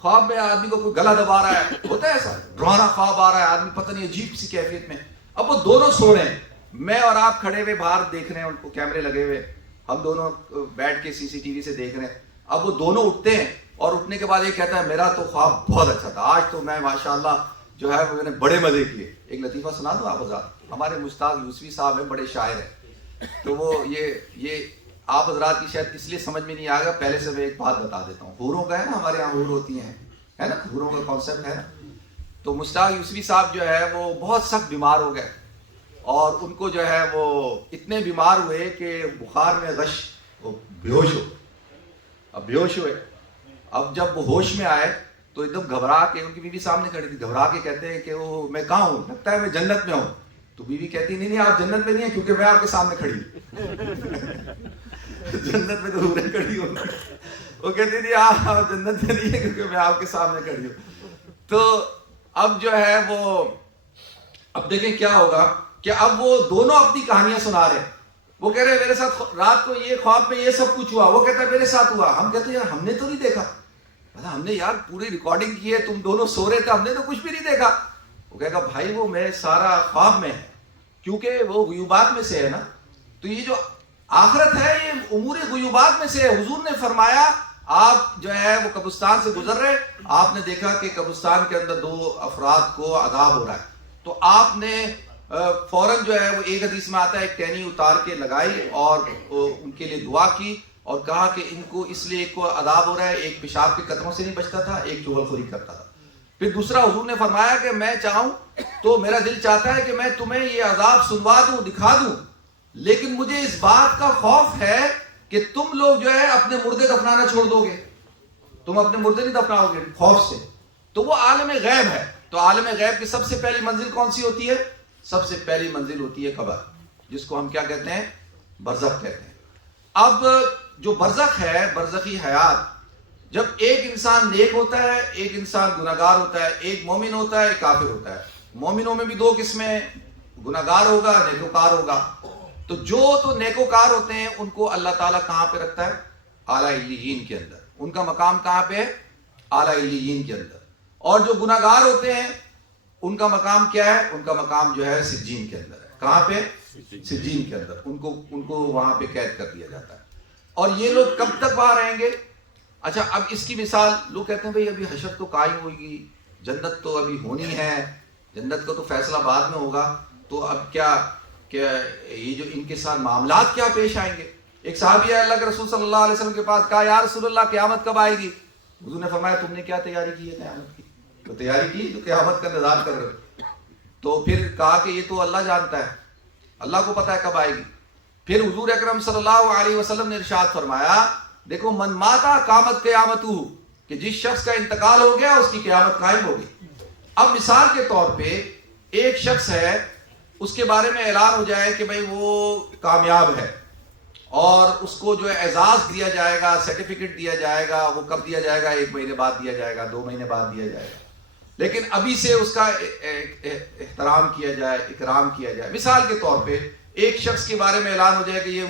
خواب میں آدمی کو کوئی گلا دبا رہا ہے، ہوتا ہے ایسا، ڈرانا خواب آ رہا ہے، آدمی پتہ نہیں عجیب سی کیفیت میں. اب وہ دونوں سو رہے ہیں، میں اور آپ کھڑے ہوئے باہر دیکھ رہے ہیں، ان کو کیمرے لگے ہوئے، ہم دونوں بیٹھ کے سی سی ٹی وی سے دیکھ رہے ہیں. اب وہ دونوں اٹھتے ہیں اور اٹھنے کے بعد یہ کہتا ہے میرا تو خواب بہت اچھا تھا، آج تو میں ماشاءاللہ جو ہے میں نے بڑے مزے کیے. ایک لطیفہ سنا دوں آپ حضرات. ہمارے مشتاق یوسفی صاحب ہیں، بڑے شاعر ہیں، تو وہ یہ آپ حضرات کی شاید اس لیے سمجھ میں نہیں آئے گا، پہلے سے میں ایک بات بتا دیتا ہوں. حوروں کا ہے نا، ہمارے یہاں حور ہوتی ہیں، ہے نا، حوروں کا کانسیپٹ ہے نا. تو مشتاق یوسفی صاحب جو ہے وہ بہت سخت بیمار ہو گئے، اور ان کو جو ہے وہ اتنے بیمار ہوئے کہ بخار میں غش، وہ بیہوش ہو. اب بیہوش ہوئے، اب جب وہ ہوش میں آئے تو ایک دم گھبرا کے، ان کی بیوی سامنے کھڑی تھی، گھبرا کے کہتے ہیں کہ وہ میں کہاں ہوں؟ لگتا ہے میں جنت میں ہوں. تو بیوی کہتی نہیں آپ جنت میں نہیں ہیں، کیونکہ میں آپ کے سامنے کھڑی ہوں. جنت میں تو حوریں کھڑی ہوں. وہ کہتی تھی آپ جنت میں نہیں ہیں کیونکہ میں آپ کے سامنے کھڑی ہوں. تو اب جو ہے وہ اب دیکھیں کیا ہوگا کہ اب وہ دونوں اپنی کہانیاں سنا رہے ہیں. وہ کہہ رہے ہیں میرے ساتھ رات کو یہ خواب میں یہ سب کچھ ہوا. وہ کہتا ہے میرے ساتھ ہوا. ہم کہتے ہیں یار ہم نے تو نہیں دیکھا. ہم نے یار پوری ریکارڈنگ کی ہے، تم دونوں سو رہے تھے، ہم نے تو کچھ بھی نہیں دیکھا. وہ کہے گا بھائی وہ میں سارا خواب میں ہے، کیونکہ وہ غیوبات میں سے ہے نا. تو یہ جو آخرت ہے یہ امور غیوبات میں سے ہے. حضور نے فرمایا آپ جو ہے وہ قبرستان سے گزر رہے، آپ نے دیکھا کہ قبرستان کے اندر دو افراد کو عذاب ہو رہا ہے، تو آپ نے فوراً جو ہے وہ ایک حدیث میں آتا ہے ایک ٹہنی اتار کے لگائی اور ان کے لیے دعا کی اور کہا کہ ان کو اس لیے ایک کو عذاب ہو رہا ہے، ایک پیشاب کے قطروں سے نہیں بچتا تھا، ایک چغل خوری کرتا تھا. پھر دوسرا حضور نے فرمایا کہ میں چاہوں تو میرا دل چاہتا ہے کہ میں تمہیں یہ عذاب سنوا دوں، دکھا دوں، لیکن مجھے اس بات کا خوف ہے کہ تم لوگ جو ہے اپنے مردے دفنانا چھوڑ دو گے، تم اپنے مردے نہیں دفناؤ گے خوف سے. تو وہ عالم غیب ہے. تو عالم غیب کی سب سے پہلی منزل کون سی ہوتی ہے؟ سب سے پہلی منزل ہوتی ہے قبر، جس کو ہم کیا کہتے ہیں؟ برزخ کہتے ہیں. اب جو برزخ ہے، برزخی حیات، جب ایک انسان نیک ہوتا ہے، ایک انسان گناہگار ہوتا ہے، ایک مومن ہوتا ہے، ایک کافر ہوتا ہے. مومنوں میں بھی دو قسمیں، گناہگار ہوگا، نیکوکار ہوگا. تو جو تو نیکوکار ہوتے ہیں ان کو اللہ تعالیٰ کہاں پہ رکھتا ہے؟ اعلیٰ علیین کے اندر. ان کا مقام کہاں پہ ہے؟ اعلیٰ علیین کے اندر. اور جو گناہگار ہوتے ہیں ان کا مقام کیا ہے؟ ان کا مقام جو ہے سجین کے اندر ہے. کہاں پہ؟ سجین کے اندر. ان کو وہاں پہ قید کر دیا جاتا ہے. اور یہ لوگ کب تک وہاں رہیں گے؟ اچھا اب اس کی مثال، لوگ کہتے ہیں بھئی ابھی حشر تو قائم ہوگی، جنت تو ابھی ہونی ہے، جنت کا تو فیصلہ بعد میں ہوگا، تو اب کیا یہ جو ان کے ساتھ معاملات کیا پیش آئیں گے؟ ایک صحابی ہے اللہ کے رسول صلی اللہ علیہ وسلم کے پاس، کہا یا رسول اللہ قیامت کب آئے گی؟ حضور نے فرمایا تم نے کیا تیاری کی ہے قیامت کی؟ تو تیاری کی تو قیامت کا انتظار کر رہے ہو. تو پھر کہا کہ یہ تو اللہ جانتا ہے، اللہ کو پتہ ہے کب آئے گی. پھر حضور اکرم صلی اللہ علیہ وسلم نے ارشاد فرمایا دیکھو من ماتا قامت قیامتہ، کہ جس شخص کا انتقال ہو گیا اس کی قیامت قائم ہو گئی. اب مثال کے طور پہ ایک شخص ہے، اس کے بارے میں اعلان ہو جائے کہ بھئی وہ کامیاب ہے اور اس کو جو ہے اعزاز دیا جائے گا، سرٹیفکیٹ دیا جائے گا. وہ کب دیا جائے گا؟ 1 مہینے بعد دیا جائے گا، 2 مہینے بعد دیا جائے گا. لیکن ابھی سے اس کا احترام کیا جائے، اکرام کیا جائے. مثال کے طور پہ ایک شخص کے بارے میں اعلان ہو جائے کہ یہ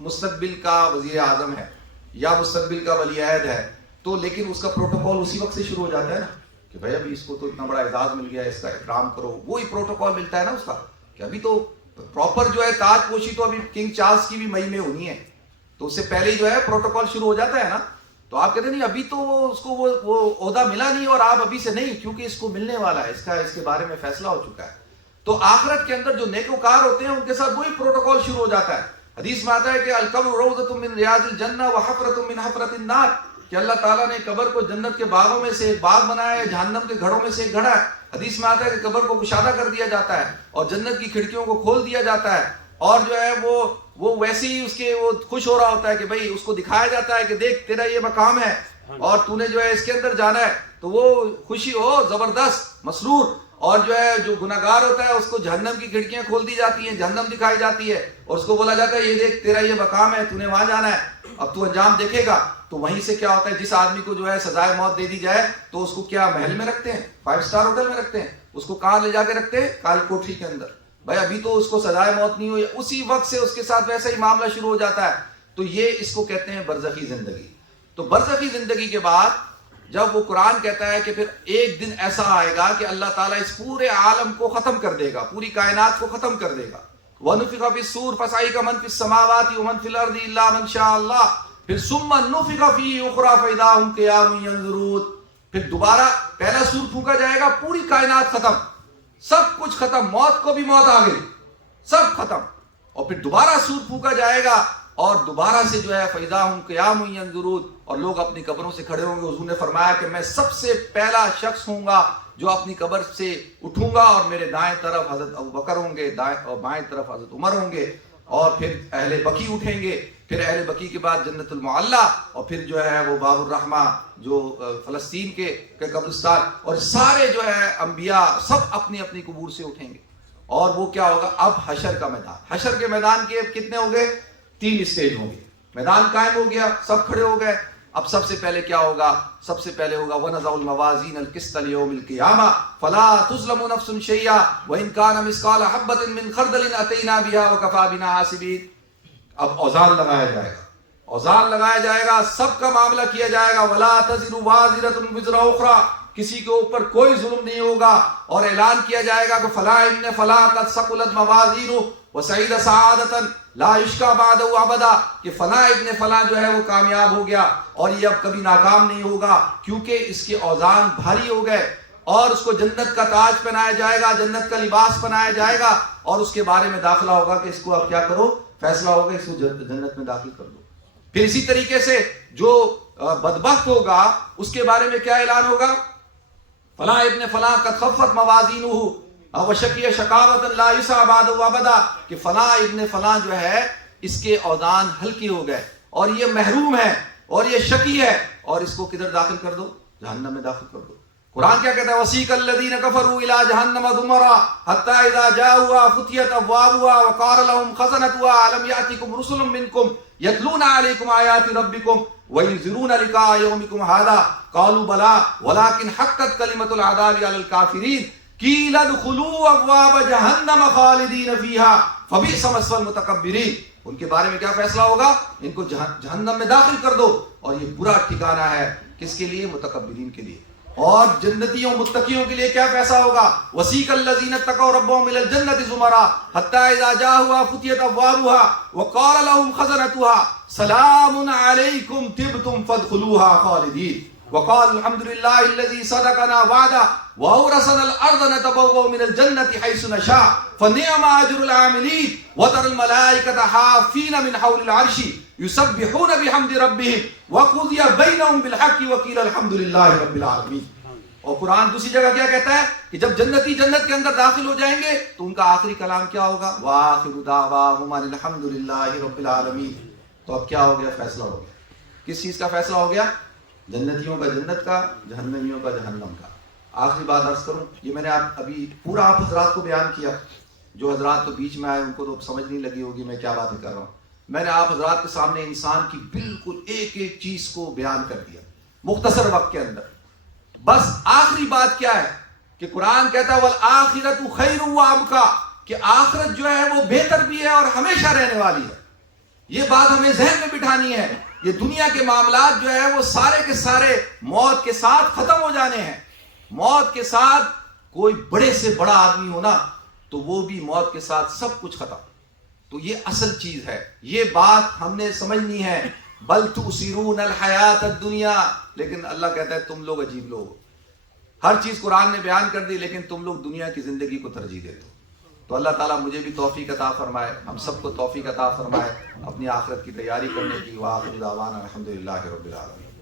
مستقبل کا وزیر اعظم ہے یا مستقبل کا ولی عہد ہے، تو لیکن اس کا پروٹوکول اسی وقت سے شروع ہو جاتا ہے نا کہ بھائی ابھی اس کو تو اتنا بڑا اعزاز مل گیا ہے، اس کا احترام کرو. وہی پروٹوکول ملتا ہے نا اس کا کہ ابھی تو پراپر جو ہے تاج پوشی تو ابھی کنگ چارلس کی بھی مئی میں ہونی ہے، تو اس سے پہلے ہی جو ہے پروٹوکول شروع ہو جاتا ہے نا. تو آپ کہتے ہیں نہیں ابھی تو اس کو وہ عہدہ ملا نہیں اور آپ ابھی سے نہیں، کیونکہ اس کو ملنے والا ہے، اس کے بارے میں فیصلہ ہو چکا ہے. تو آخرت کے اندر جو نیکوکار ہوتے ہیں ان کے ساتھ وہی پروٹوکول شروع ہو جاتا ہے. حدیث میں آتا ہے کہ القبر روضۃ من ریاض الجنہ وحفرۃ من حفرۃ النار، کہ اللہ تعالیٰ نے قبر کو جنت کے باغوں میں سے ایک باغ بنایا ہے، جہنم کے گھڑوں میں سے ایک گھڑا ہے. حدیث میں آتا ہے کہ قبر کو کشادہ کر دیا جاتا ہے اور جنت کی کھڑکیوں کو کھول دیا جاتا ہے، اور جو ہے وہ ویسے ہی اس کے وہ خوش ہو رہا ہوتا ہے کہ بھئی اس کو دکھایا جاتا ہے کہ دیکھ تیرا یہ مقام ہے اور تو نے جو ہے اس کے اندر جانا ہے. تو وہ خوشی ہو زبردست مسرور. اور جو ہے جو گناہگار ہوتا ہے اس کو جہنم کی کھڑکیاں کھول دی جاتی ہیں، جہنم دکھائی جاتی ہے اور اس کو بولا جاتا ہے یہ دیکھ تیرا یہ مقام ہے، تو نے وہاں جانا ہے، اب تو انجام دیکھے گا. تو وہیں سے کیا ہوتا ہے، جس آدمی کو جو ہے سزائے موت دے دی جائے تو اس کو کیا محل میں رکھتے ہیں، 5 اسٹار ہوٹل میں رکھتے ہیں. اس کو کہاں لے جا کے رکھتے ہیں؟ کال کوٹری کے اندر. بھائی ابھی تو اس کو سزائے موت نہیں ہوئی، اسی وقت سے اس کے ساتھ ویسا ہی معاملہ شروع ہو جاتا ہے. تو یہ اس کو کہتے ہیں برزخی زندگی. تو برزخی زندگی کے بعد جب وہ قرآن کہتا ہے کہ پھر ایک دن ایسا آئے گا کہ اللہ تعالیٰ اس پورے عالم کو ختم کر دے گا، پوری کائنات کو ختم کر دے گا. وَنُفِخَ فِي الصُّورِ فَصَعِقَ مَن فِي السَّمَاوَاتِ وَمَن فِي الْأَرْضِ إِلَّا مَن شَاءَ اللَّهُ. پھر ثُمَّ نُفِخَ فِيهِ أُخْرَىٰ فَإِذَا هُمْ قِيَامٌ يَنظُرُونَ. پھر دوبارہ پہلا سور پھونکا جائے گا، پوری کائنات ختم، سب کچھ ختم، موت کو بھی موت آ گئی، سب ختم. اور پھر دوبارہ سور پھونکا جائے گا اور دوبارہ سے جو ہے فَإِذَا هُمْ قِيَامٌ يَنظُرُونَ، اور لوگ اپنی قبروں سے کھڑے ہوں گے. حضور نے فرمایا کہ میں سب سے پہلا شخص ہوں گا جو اپنی قبر سے اٹھوں گا، اور میرے دائیں طرف حضرت ابوبکر ہوں گے، دائیں اور بائیں طرف حضرت عمر ہوں گے، اور پھر اہل بقی اٹھیں گے، پھر اہل بقی کے بعد جنت المعلی، اور پھر جو ہے وہ باب الرحمہ جو فلسطین کے قبرستان، اور سارے جو ہے انبیاء سب اپنی اپنی قبور سے اٹھیں گے. اور وہ کیا ہوگا؟ اب حشر کا میدان. حشر کے میدان کے کتنے ہو گئے؟ 3 اسٹیج ہوں گے. میدان قائم ہو گیا، سب کھڑے ہو گئے. اب سب سے پہلے کیا ہوگا؟ سب سے پہلے ہوگا وَنَضَعُ الْمَوَازِينَ الْقِسْطَ لِيَوْمِ الْقِيَامَةِ فَلَا تُظْلَمُ نَفْسٌ شَيْئًا وَإِنْ كَانَ مِثْقَالَ حَبَّةٍ مِّنْ خَرْدَلٍ أَتَيْنَا بِهَا وَكَفَىٰ بِنَا حَاسِبِينَ. اب اوزان لگایا جائے گا، اوزان لگایا جائے گا، سب کا معاملہ کیا جائے گا. وَلَا تَزِرُ وَازِرَةٌ وِزْرَ أُخْرَىٰ، کسی کے اوپر کوئی ظلم نہیں ہوگا. اور اعلان کیا جائے گا کہ فلاں ابن فلاں قد ثقلت موازینہ وسعید سعادۃ لا یشقی بعدہ ابدا، کہ فلاں ابن فلاں جو ہے وہ کامیاب ہو گیا اور یہ اب کبھی ناکام نہیں ہوگا، کیونکہ اس کے اوزان بھاری ہو گئے. اور اس کو جنت کا تاج پہنایا جائے گا، جنت کا لباس پہنایا جائے گا، اور اس کے بارے میں داخلہ ہوگا کہ اس کو اب کیا کرو، فیصلہ ہوگا اس کو جنت میں داخل کر دو. پھر اسی طریقے سے جو بدبخت ہوگا اس کے بارے میں کیا اعلان ہوگا؟ فلاں ابن فلاں قد خفت موازینہ وشقی شقاوۃ لا یسعی بعدہ ابدا، کہ فلاں ابن فلاں جو ہے اس کے اوزان ہلکی ہو گئے اور یہ محروم ہے اور یہ شقی ہے، اور اس کو کدھر داخل کر دو؟ جہنم میں داخل کر دو. قرآن کیا کہتا ہے؟ وسیق الذین کفروا الی جہنم زمرا حتی اذا جاؤوها فتحت ابوابها وقال لهم خزنتها الم یأتکم رسل منکم یتلون علیکم آیات ربکم وینذرون لقاء یومکم ھذا قالوا بلی ولکن حقت کلمۃ العذاب علی الکافرین قیل ادخلوا ابواب جہنم خالدین فیہا فبئس مثوى المتکبرین. ان کے بارے میں کیا فیصلہ ہوگا؟ ان کو جہنم میں داخل کر دو، اور یہ برا ٹھکانہ ہے کس کے لیے؟ متکبرین کے لیے. اور جنتیوں متقیوں کے لیے کیا فیصلہ ہوگا؟ وسیق الذین اتقوا ربهم الى الجنة زمرا حتى اذا جاءوها فتحت ابوابها وقال لهم خزنتها سلام علیکم طبتم فادخلوها خالدین وقال الحمد للہ الذی صدقنا وعدہ وأورثنا الارض نتبوأ من الجنة حیث نشاء فنعم اجر العاملین وترى الملائکة حافین من حول العرش یسبحون بحمد ربهم وقضی بینہم بالحق وقیل الحمد للہ رب العالمین. اور قرآن دوسری جگہ کیا کہتا ہے کہ جب جنتی جنت کے اندر داخل ہو جائیں گے تو ان کا آخری کلام کیا ہوگا؟ وآخر دعواہم ان الحمد للہ رب العالمین. تو اب کیا ہو گیا؟ فیصلہ ہو گیا. کس چیز کا فیصلہ ہو گیا؟ جنتیوں کا جنت کا، جہنمیوں کا جہنم کا. آخری بات عرض کروں، یہ میں نے ابھی پورا آپ حضرات کو بیان کیا، جو حضرات تو بیچ میں آئے ان کو تو سمجھ نہیں لگی ہوگی میں کیا باتیں کر رہا ہوں. میں نے آپ حضرات کے سامنے انسان کی بالکل ایک ایک چیز کو بیان کر دیا مختصر وقت کے اندر. بس آخری بات کیا ہے کہ قرآن کہتا ہے وَالْآخِرَةُ خَيْرٌ وَأَبْقَىٰ کہ آخرت جو ہے وہ بہتر بھی ہے اور ہمیشہ رہنے والی ہے. یہ بات ہمیں ذہن میں بٹھانی ہے. یہ دنیا کے معاملات جو ہے وہ سارے کے سارے موت کے ساتھ ختم ہو جانے ہیں. موت کے ساتھ کوئی بڑے سے بڑا آدمی ہونا تو وہ بھی موت کے ساتھ سب کچھ ختم. تو یہ اصل چیز ہے. یہ بات ہم نے سمجھنی ہے. بل تؤثرون الحیات الدنیا لیکن اللہ کہتا ہے تم لوگ عجیب لوگ ہو. ہر چیز قرآن نے بیان کر دی لیکن تم لوگ دنیا کی زندگی کو ترجیح دیتے ہو. تو اللہ تعالیٰ مجھے بھی توفیق عطا فرمائے, ہم سب کو توفیق عطا فرمائے اپنی آخرت کی تیاری کرنے کی. وآخر دعوانا الحمدللہ رب العالمین.